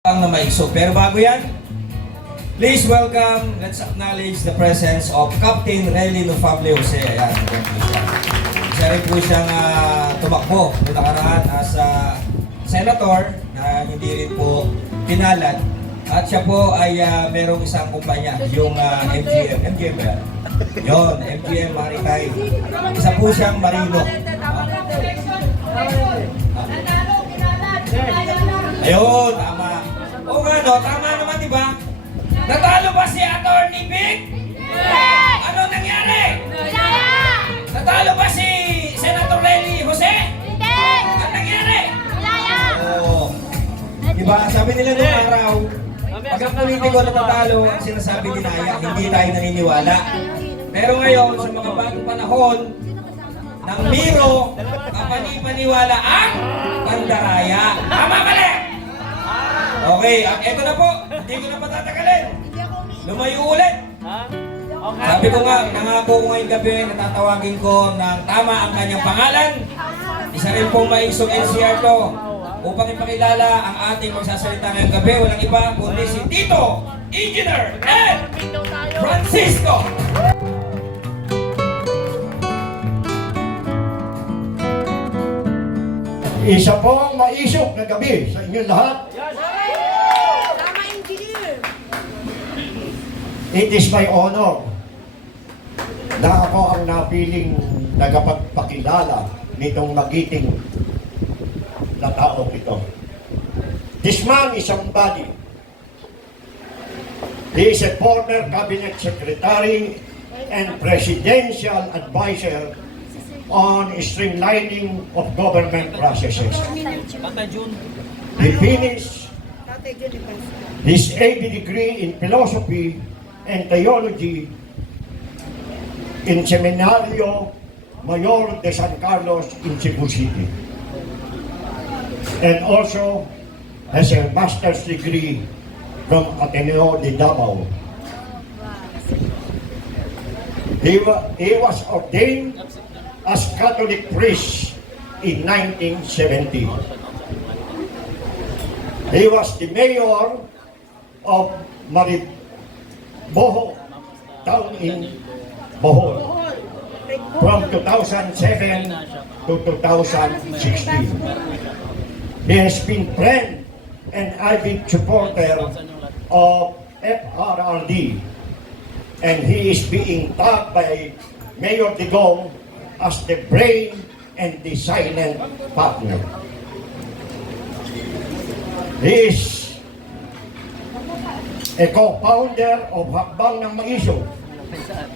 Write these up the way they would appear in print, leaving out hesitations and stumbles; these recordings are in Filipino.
Na maiso. Pero bago yan, please welcome, let's acknowledge the presence of Captain Relly Nofable Jose. Ayan, isa rin po siyang tumakbo noong nakaraan as senator na hindi rin po pinalad. At siya po ay merong isang kumpanya, yung MGM. MGM ba yan? Yun, MGM Maritime. Isa po siyang marino. Ayun, tama. O nga no, tama naman, di ba? Natalo ba si Attorney Big? Ano nangyari? Natalo ba si Senator Relly Jose? Ano nangyari? Oo. Di ba, sabi nila noong araw, pag ang politiko natatalo, ang sinasabi dinaya, hindi tayo naniniwala. Pero ngayon, sa mga bagong panahon, ng Miro, kapani-paniwala ang pandaraya. Tama mali! Okay, eto na po. Hindi ko na patatagalin. Lumayo ulit. Sabi ko nga, nangako ko ngayong gabi, natatawagin ko ng tama ang kanyang pangalan. Isa rin pong maisong NCR to upang ipakilala ang ating magsasalita ngayong gabi. Walang iba kundi si Tito Engineer Ed Francisco. Isa pong maisok na gabi sa inyong lahat. Tama, engineer. It is my honor na ako ang napiling tagapagpakilala nitong magiting na taong ito. This man is somebody. He is a former cabinet secretary and presidential advisor on streamlining of government processes. He finished his AB degree in philosophy and theology in Seminario Mayor de San Carlos in Cebu City, and also has a master's degree from Ateneo de Davao. He was ordained as Catholic priest in 1970. He was the mayor of Mariboho town in Bohol from 2007 to 2016. He has been friend and avid supporter of FRRD, and he is being tagged by Mayor Digong as the brain and the silent partner. He is a co-founder of Hakbang ng Maiso,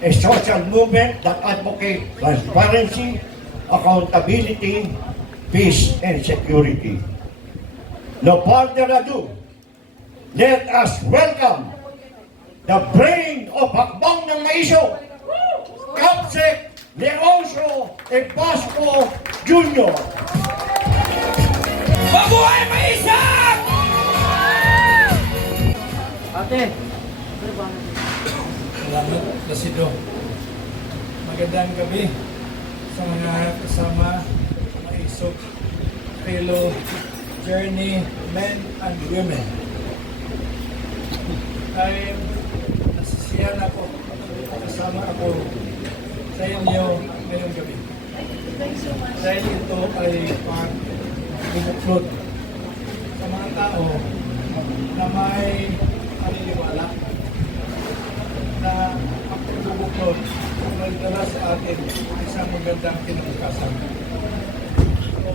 a social movement that advocates transparency, accountability, peace, and security. No further ado, let us welcome the brain of Hakbang ng Maiso, Capsec Leoncio Ebasco Jr. Mabuhay Maisak! Ate! Salamat, Placido. Magandang gabi sa mga kasama, mga isok, fellow journey men and women. Ay nasisiyan ako, kasama ako sa inyo ngayong gabi. Dahil ito ay pag-bubuklod sa mga tao na may paniniwala na ang pag-bubuklod ay magdala sa atin isang magandang kinabukasan. So,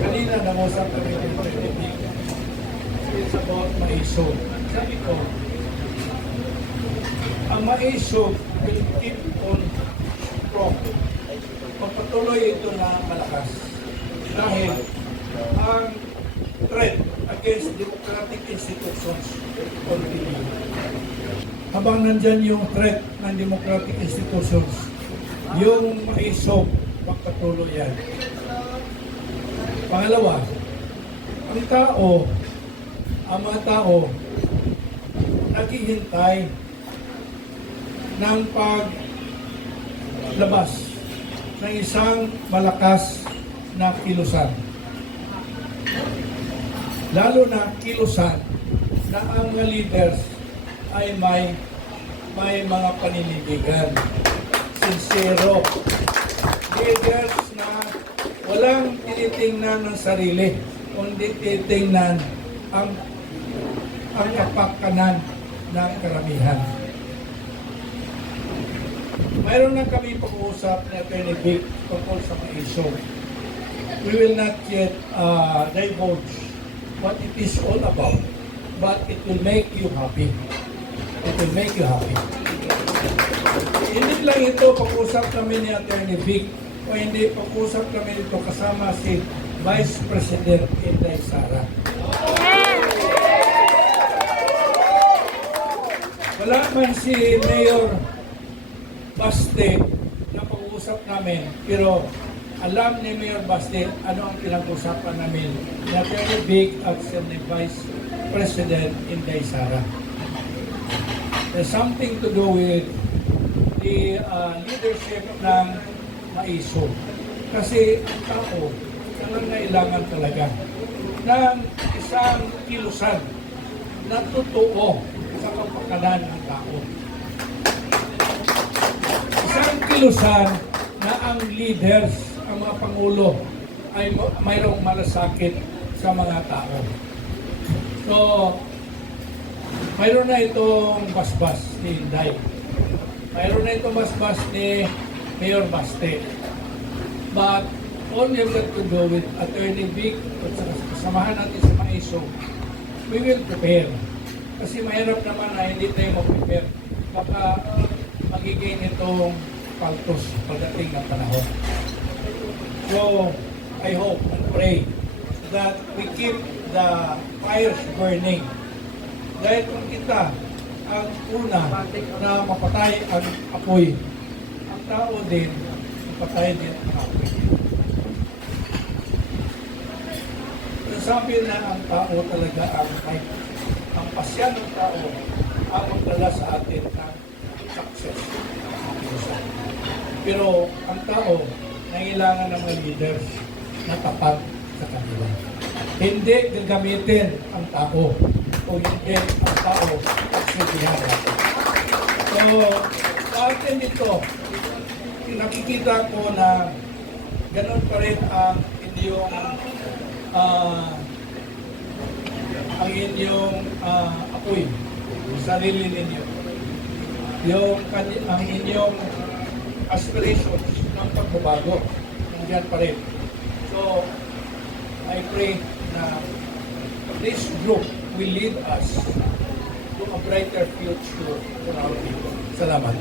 kanina nangusap kami ng President. It's about Maiso. Sabi ko, ang Maiso will keep on strong. Pagpatuloy ito na malakas. Dahil ang threat against democratic institutions continue. Habang nandyan yung threat ng democratic institutions, yung Maiso, pagpatuloy yan. Pangalawa, ang mga tao, naghihintay ng paglabas ng isang malakas na kilusan lalo na kilusan na ang mga leaders ay may mga paninindigan. Sincero. Leaders na walang tinitingnan ng sarili, kundi tinitingnan ang kapakanan ng karamihan. Mayroon na kami pag-uusap na Attorney Vic tungkol sa mga issue. We will not yet divulge what it is all about, but it will make you happy. It will make you happy. Hindi lang ito pag-usap kami ni Attorney Vic, o hindi pag-usap kami ito kasama si Vice President Inday Sara. Wala man si Mayor Baste na pag-uusap namin, pero alam ni Mayor Baste ano ang pinag-usapan namin ni Attorney Vic at si Vice President Inday Sara. There's something to do with the leadership ng maiso. Kasi ang tao, nangangailangan talaga ng isang kilusan na totoo sa kapakanan ng tao. Isang kilusan na ang leaders, ang mga pangulo, ay mayroong malasakit sa mga tao. So, mayroon na itong basbas ni Inday. Mayroon na itong basbas ni Mayor Baste. But all you've got to do with Attorney Vic at kasamahan natin sa maiso, we will prepare. Kasi mahirap naman na hindi tayo mag-prepare. Baka magiging itong paltos pagdating ng panahon. So, I hope and pray that we keep the fires burning. Dahil kung kita ang una na mapatay ang apoy, ang tao din, mapatay din ang apoy. Sabi na ang tao talaga ang pasya ng tao ang magdala sa atin ng success. Pero ang tao nangailangan ng mga leaders na tapat sa kanila. Hindi gagamitin ang tao o hindi ang tao at silbihan natin. So, sa atin dito, nakikita ko na ganun pa rin ang inyong apoy, sarili ninyo. Ang inyong aspirations ng pagbabago, nandiyan pa rin. So, I pray na this group will lead us to a brighter future for our people. Salamat.